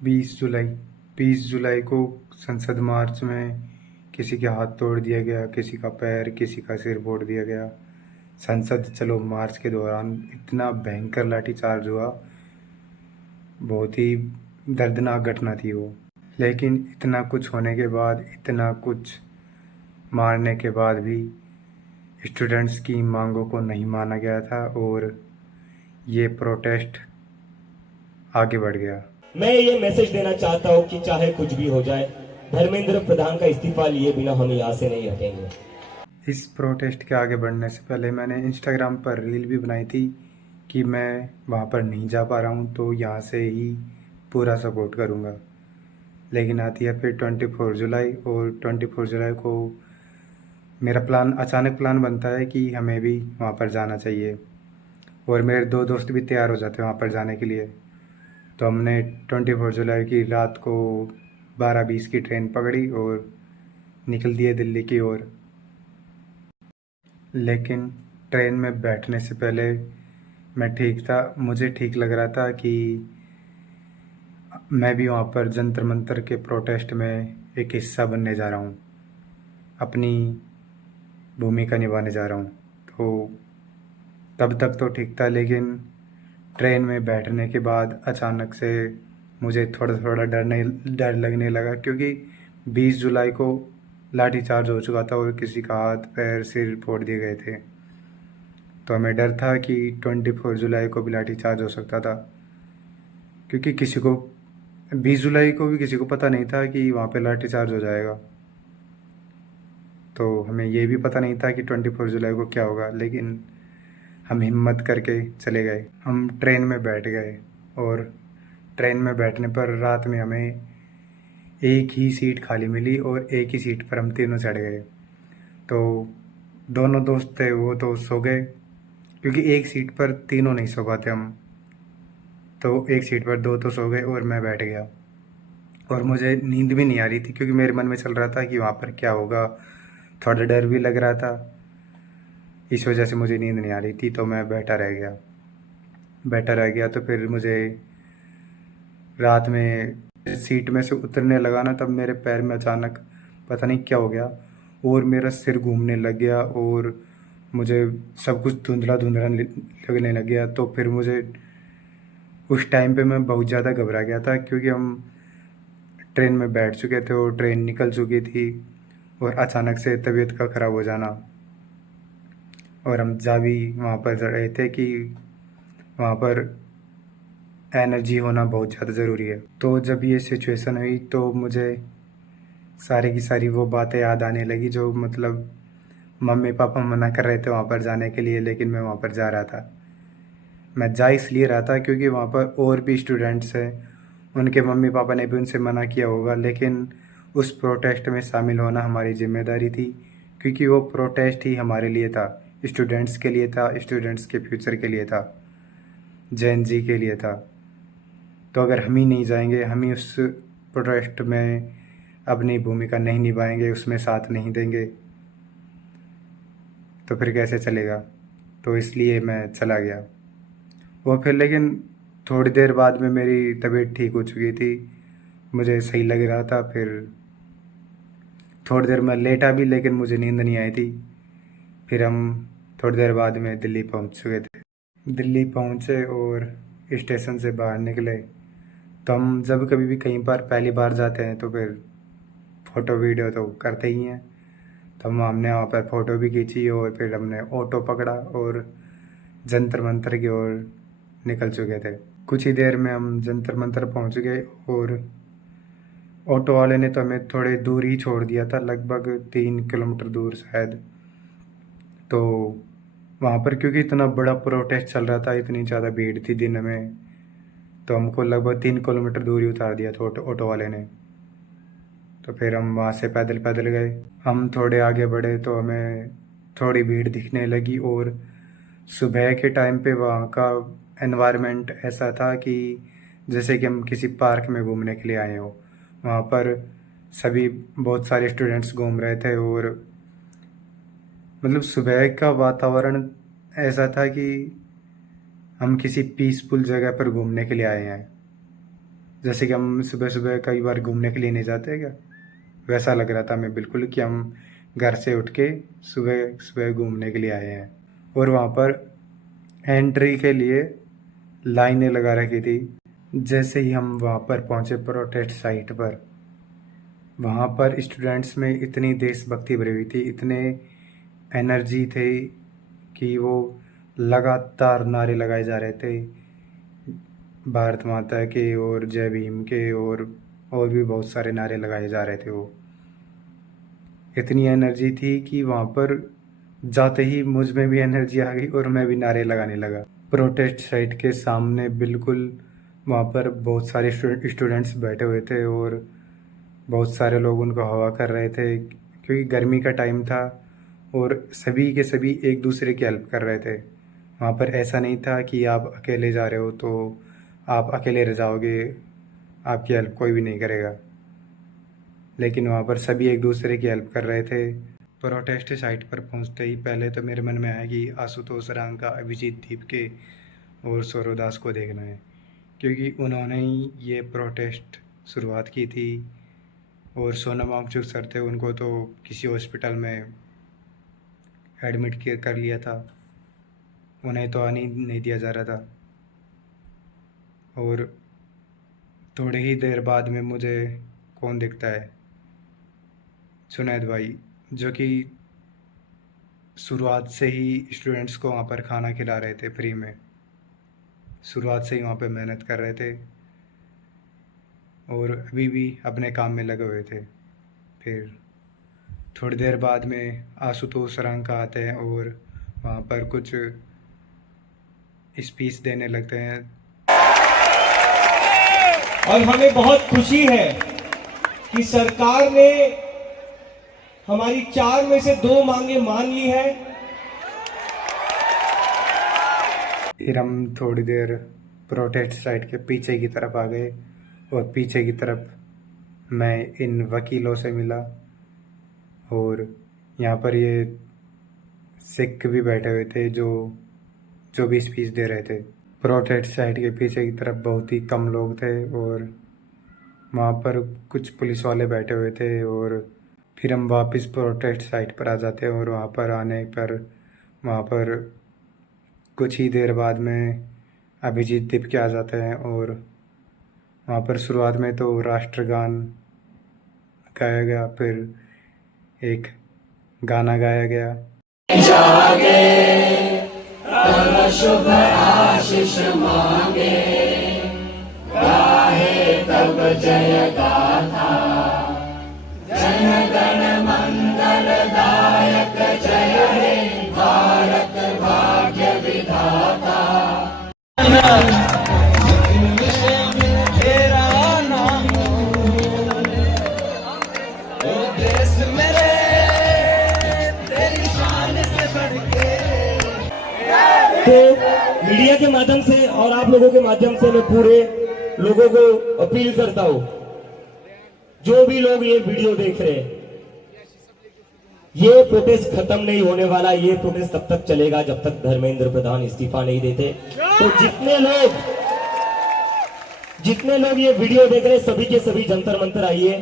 20 जुलाई 20 जुलाई को संसद मार्च में किसी के हाथ तोड़ दिया गया, किसी का पैर, किसी का सिर फोड़ दिया गया। संसद चलो मार्च के दौरान इतना भयंकर लाठीचार्ज हुआ, बहुत ही दर्दनाक घटना थी वो। लेकिन इतना कुछ होने के बाद, इतना कुछ मारने के बाद भी स्टूडेंट्स की मांगों को नहीं माना गया था और ये प्रोटेस्ट आगे बढ़ गया। मैं ये मैसेज देना चाहता हूं कि चाहे कुछ भी हो जाए, धर्मेंद्र प्रधान का इस्तीफा लिए बिना हम यहाँ से नहीं हटेंगे। इस प्रोटेस्ट के आगे बढ़ने से पहले मैंने इंस्टाग्राम पर रील भी बनाई थी कि मैं वहाँ पर नहीं जा पा रहा हूँ तो यहाँ से ही पूरा सपोर्ट करूँगा। लेकिन आती है फिर 24 जुलाई, और 24 जुलाई को मेरा अचानक प्लान बनता है कि हमें भी वहाँ पर जाना चाहिए, और मेरे दो दोस्त भी तैयार हो जाते हैं वहाँ पर जाने के लिए। तो हमने 24 जुलाई की रात को 12:20 की ट्रेन पकड़ी और निकल दिए दिल्ली की ओर। लेकिन ट्रेन में बैठने से पहले मैं ठीक था, मुझे ठीक लग रहा था कि मैं भी वहाँ पर जंतर मंतर के प्रोटेस्ट में एक हिस्सा बनने जा रहा हूँ, अपनी भूमिका निभाने जा रहा हूँ। तो तब तक तो ठीक था, लेकिन ट्रेन में बैठने के बाद अचानक से मुझे थोड़ा थोड़ा डर लगने लगा, क्योंकि 20 जुलाई को लाठीचार्ज हो चुका था और किसी का हाथ पैर सिर फोड़ दिए गए थे। तो हमें डर था कि 24 जुलाई को भी लाठीचार्ज हो सकता था, क्योंकि किसी को 20 जुलाई को भी किसी को पता नहीं था कि वहाँ पे लाठीचार्ज हो जाएगा। तो हमें ये भी पता नहीं था कि 24 जुलाई को क्या होगा, लेकिन हम हिम्मत करके चले गए। हम ट्रेन में बैठ गए, और ट्रेन में बैठने पर रात में हमें एक ही सीट खाली मिली और एक ही सीट पर हम तीनों चढ़ गए। तो दोनों दोस्त थे वो तो सो गए, क्योंकि एक सीट पर तीनों नहीं सो पाते हम। तो एक सीट पर दो तो सो गए और मैं बैठ गया, और मुझे नींद भी नहीं आ रही थी, क्योंकि मेरे मन में चल रहा था कि वहाँ पर क्या होगा। थोड़ा डर भी लग रहा था, इस वजह से मुझे नींद नहीं आ रही थी। तो मैं बैठा रह गया। तो फिर मुझे रात में सीट में से उतरने लगा ना, तब मेरे पैर में अचानक पता नहीं क्या हो गया, और मेरा सिर घूमने लग गया, और मुझे सब कुछ धुंधला धुंधला लगने लग गया। तो फिर मुझे उस टाइम पे मैं बहुत ज़्यादा घबरा गया था, क्योंकि हम ट्रेन में बैठ चुके थे और ट्रेन निकल चुकी थी, और अचानक से तबीयत का ख़राब हो जाना। और हम जा भी वहाँ पर रहे थे कि वहाँ पर एनर्जी होना बहुत ज़्यादा ज़रूरी है। तो जब ये सिचुएशन हुई तो मुझे सारी की सारी वो बातें याद आने लगी, जो मतलब मम्मी पापा मना कर रहे थे वहाँ पर जाने के लिए, लेकिन मैं वहाँ पर जा रहा था। मैं जा इसलिए रहा था क्योंकि वहाँ पर और भी स्टूडेंट्स हैं, उनके मम्मी पापा ने भी उनसे मना किया होगा, लेकिन उस प्रोटेस्ट में शामिल होना हमारी ज़िम्मेदारी थी, क्योंकि वो प्रोटेस्ट ही हमारे लिए था, स्टूडेंट्स के लिए था, स्टूडेंट्स के फ्यूचर के लिए था, जेन जी के लिए था। तो अगर हम ही नहीं जाएंगे, हम ही उस प्रोटेस्ट में अपनी भूमिका नहीं निभाएंगे, उसमें साथ नहीं देंगे, तो फिर कैसे चलेगा। तो इसलिए मैं चला गया। वो फिर लेकिन थोड़ी देर बाद में मेरी तबीयत ठीक हो चुकी थी, मुझे सही लग रहा था। फिर थोड़ी देर मैं लेटा भी, लेकिन मुझे नींद नहीं आई थी। फिर हम थोड़ी देर बाद में दिल्ली पहुंच चुके थे। दिल्ली पहुंचे और स्टेशन से बाहर निकले। तो हम जब कभी भी कहीं पर पहली बार जाते हैं तो फिर फ़ोटो वीडियो तो करते ही हैं। तो हमने वहाँ पर फ़ोटो भी खींची, और फिर हमने ऑटो पकड़ा और जंतर मंतर की ओर निकल चुके थे। कुछ ही देर में हम जंतर मंतर पहुँच गए, और ऑटो वाले ने तो हमें थोड़े दूर ही छोड़ दिया था, लगभग 3 किलोमीटर दूर शायद। तो वहाँ पर क्योंकि इतना बड़ा प्रोटेस्ट चल रहा था, इतनी ज़्यादा भीड़ थी दिन में, तो हमको लगभग 3 किलोमीटर दूर ही उतार दिया था ऑटो वाले ने। तो फिर हम वहाँ से पैदल पैदल गए। हम थोड़े आगे बढ़े तो हमें थोड़ी भीड़ दिखने लगी, और सुबह के टाइम पे वहाँ का एनवायरनमेंट ऐसा था कि जैसे कि हम किसी पार्क में घूमने के लिए आए हो। वहाँ पर सभी बहुत सारे स्टूडेंट्स घूम रहे थे, और मतलब सुबह का वातावरण ऐसा था कि हम किसी पीसफुल जगह पर घूमने के लिए आए हैं। जैसे कि हम सुबह सुबह कई बार घूमने के लिए नहीं जाते क्या, वैसा लग रहा था मैं बिल्कुल कि हम घर से उठ के सुबह सुबह घूमने के लिए आए हैं। और वहाँ पर एंट्री के लिए लाइनें लगा रखी थी। जैसे ही हम वहाँ पर पहुँचे प्रोटेस्ट साइट पर, वहाँ पर स्टूडेंट्स में इतनी देशभक्ति भरी हुई थी, इतने एनर्जी थे कि वो लगातार नारे लगाए जा रहे थे, भारत माता के और जय भीम के, और भी बहुत सारे नारे लगाए जा रहे थे। वो इतनी एनर्जी थी कि वहाँ पर जाते ही मुझ में भी एनर्जी आ गई और मैं भी नारे लगाने लगा। प्रोटेस्ट साइट के सामने बिल्कुल वहाँ पर बहुत सारे स्टूडेंट्स बैठे हुए थे और बहुत सारे लोग उनको हवा कर रहे थे, क्योंकि गर्मी का टाइम था और सभी के सभी एक दूसरे की हेल्प कर रहे थे। वहाँ पर ऐसा नहीं था कि आप अकेले जा रहे हो तो आप अकेले रह जाओगे, आपकी हेल्प कोई भी नहीं करेगा, लेकिन वहाँ पर सभी एक दूसरे की हेल्प कर रहे थे। प्रोटेस्ट साइट पर पहुँचते ही पहले तो मेरे मन में आया कि आशुतोष रांका, अभिजीत दीपके और सौरवदास को देखना है, क्योंकि उन्होंने ही ये प्रोटेस्ट शुरुआत की थी। और सोनम वांगचुक सर थे, उनको तो किसी हॉस्पिटल में एडमिट कर लिया था, उन्हें तो आने ही नहीं दिया जा रहा था। और थोड़े ही देर बाद में मुझे कौन दिखता है, जुनैद भाई, जो कि शुरुआत से ही स्टूडेंट्स को वहाँ पर खाना खिला रहे थे फ्री में, शुरुआत से ही वहाँ पे मेहनत कर रहे थे और अभी भी अपने काम में लगे हुए थे। फिर थोड़ी देर बाद में आशुतोष रांका आते हैं और वहाँ पर कुछ स्पीच देने लगते हैं। और हमें बहुत खुशी है कि सरकार ने हमारी 4 में से 2 मांगे मान ली है। फिर हम थोड़ी देर प्रोटेस्ट साइट के पीछे की तरफ आ गए और पीछे की तरफ मैं इन वकीलों से मिला और यहाँ पर ये सिख भी बैठे हुए थे जो जो भी स्पीच दे रहे थे। प्रोटेस्ट साइट के पीछे की तरफ बहुत ही कम लोग थे और वहाँ पर कुछ पुलिस वाले बैठे हुए थे। और फिर हम वापस प्रोटेस्ट साइट पर आ जाते हैं और वहाँ पर आने पर वहाँ पर कुछ ही देर बाद में अभिजीत दीपके आ जाते हैं और वहाँ पर शुरुआत में तो राष्ट्रगान गाया गया, फिर एक गाना गाया गया। तो मीडिया के माध्यम से और आप लोगों के माध्यम से मैं पूरे लोगों को अपील करता हूं, जो भी लोग ये वीडियो देख रहे हैं, ये प्रोटेस्ट खत्म नहीं होने वाला। ये प्रोटेस्ट तब तक चलेगा जब तक धर्मेंद्र प्रधान इस्तीफा नहीं देते। तो जितने लोग ये वीडियो देख रहे हैं, सभी के सभी जंतर मंतर आइए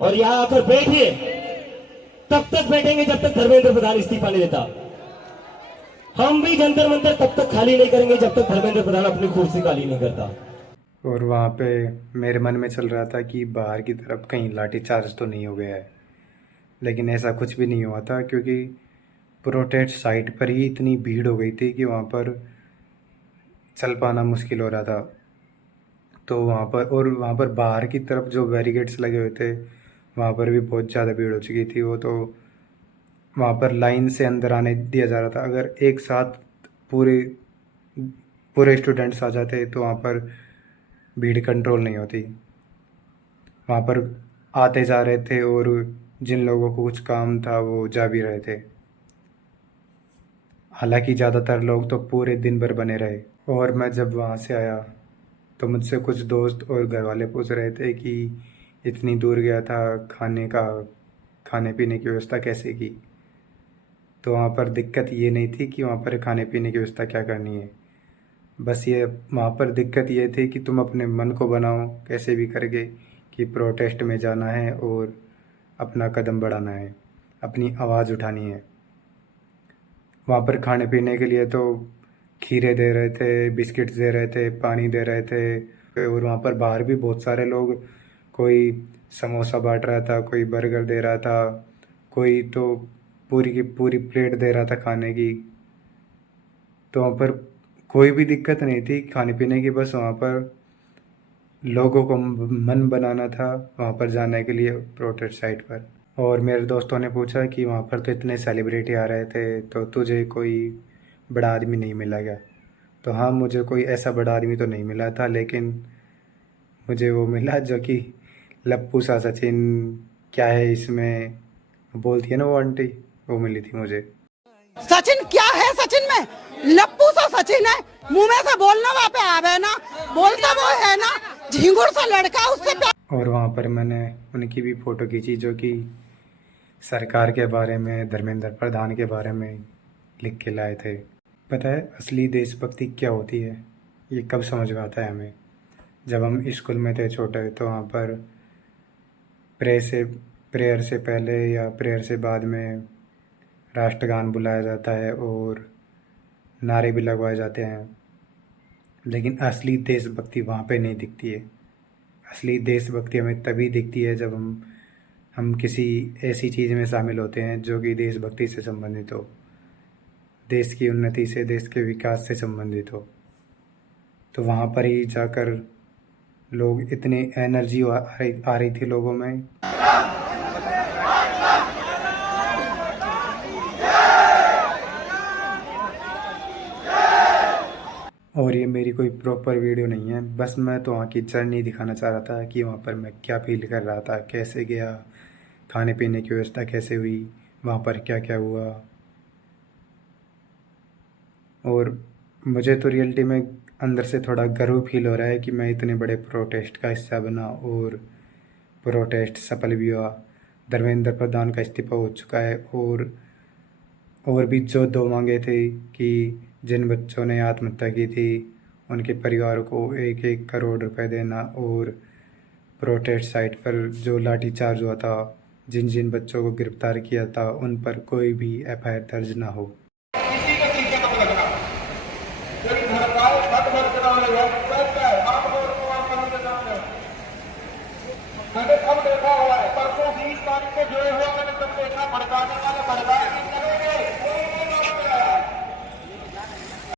और यहां आकर बैठिए। तब तक बैठेंगे जब तक धर्मेंद्र प्रधान इस्तीफा नहीं देता। हम भी जंतर मंतर तब तक खाली नहीं करेंगे जब तक धर्मेंद्र प्रधान अपनी कुर्सी खाली नहीं करता। और वहाँ पे मेरे मन में चल रहा था कि बाहर की तरफ कहीं लाठीचार्ज तो नहीं हो गया है, लेकिन ऐसा कुछ भी नहीं हुआ था, क्योंकि प्रोटेस्ट साइट पर ही इतनी भीड़ हो गई थी कि वहाँ पर चल पाना मुश्किल हो रहा था। तो वहाँ पर बाहर की तरफ जो बैरिकेड्स लगे हुए थे, वहाँ पर भी बहुत ज़्यादा भीड़ हो चुकी थी। वो तो वहाँ पर लाइन से अंदर आने दिया जा रहा था। अगर एक साथ पूरे पूरे स्टूडेंट्स आ जाते तो वहाँ पर भीड़ कंट्रोल नहीं होती। वहाँ पर आते जा रहे थे और जिन लोगों को कुछ काम था वो जा भी रहे थे। हालांकि ज़्यादातर लोग तो पूरे दिन भर बने रहे। और मैं जब वहाँ से आया तो मुझसे कुछ दोस्त और घर वाले पूछ रहे थे कि इतनी दूर गया था, खाने पीने की व्यवस्था कैसे की। तो वहाँ पर दिक्कत ये नहीं थी कि वहाँ पर खाने पीने की व्यवस्था क्या करनी है, बस ये वहाँ पर दिक्कत ये थी कि तुम अपने मन को बनाओ कैसे भी करके कि प्रोटेस्ट में जाना है और अपना कदम बढ़ाना है, अपनी आवाज़ उठानी है। वहाँ पर खाने पीने के लिए तो खीरे दे रहे थे, बिस्किट्स दे रहे थे, पानी दे रहे थे, और वहाँ पर बाहर भी बहुत सारे लोग, कोई समोसा बांट रहा था, कोई बर्गर दे रहा था, कोई तो पूरी की पूरी प्लेट दे रहा था खाने की। तो वहाँ पर कोई भी दिक्कत नहीं थी खाने पीने की, बस वहाँ पर लोगों को मन बनाना था वहाँ पर जाने के लिए प्रोटेस्ट साइट पर। और मेरे दोस्तों ने पूछा कि वहाँ पर तो इतने सेलिब्रिटी आ रहे थे, तो तुझे कोई बड़ा आदमी नहीं मिला क्या? तो हाँ, मुझे कोई ऐसा बड़ा आदमी तो नहीं मिला था, लेकिन मुझे वो मिला जो कि लप्पू सा सचिन, क्या है इसमें बोलती है ना वो आंटी, वो मिली थी मुझे। सचिन क्या है? सचिन में लप्पू सा सचिन है, मुंह में से बोलना वहाँ पे आवे ना, बोलता वो है ना, झिंगुर सा लड़का, उससे प्यार। और वहाँ पर मैंने उनकी भी फ़ोटो खींची जो कि सरकार के बारे में, धर्मेंद्र प्रधान के बारे में लिख के लाए थे। पता है असली देशभक्ति क्या होती है? ये कब समझ में आता है हमें? जब हम स्कूल में थे छोटे, तो वहाँ पर प्रेयर से पहले या प्रेयर से बाद में राष्ट्रगान बुलाया जाता है और नारे भी लगवाए जाते हैं, लेकिन असली देशभक्ति वहाँ पे नहीं दिखती है। असली देशभक्ति हमें तभी दिखती है जब हम किसी ऐसी चीज़ में शामिल होते हैं जो कि देशभक्ति से संबंधित हो, देश की उन्नति से, देश के विकास से संबंधित हो। तो वहाँ पर ही जाकर लोग, इतनी एनर्जी आ रही थी लोगों में। और ये मेरी कोई प्रॉपर वीडियो नहीं है, बस मैं तो वहाँ की जर्नी दिखाना चाह रहा था कि वहाँ पर मैं क्या फील कर रहा था, कैसे गया, खाने पीने की व्यवस्था कैसे हुई, वहाँ पर क्या क्या हुआ। और मुझे तो रियलिटी में अंदर से थोड़ा गर्व फील हो रहा है कि मैं इतने बड़े प्रोटेस्ट का हिस्सा बना और प्रोटेस्ट सफल भी हुआ। धर्मेंद्र प्रधान का इस्तीफा हो चुका है, और भी जो 2 मांगे थे कि जिन बच्चों ने आत्महत्या की थी उनके परिवार को 1-1 करोड़ रुपए देना, और प्रोटेस्ट साइट पर जो लाठीचार्ज हुआ था, जिन जिन बच्चों को गिरफ्तार किया था, उन पर कोई भी FIR दर्ज ना हो। मैंने कब देखा हुआ है, परसों 20 तारीख को जो हुआ मैंने तब देखा, भड़काने वाले भड़काए।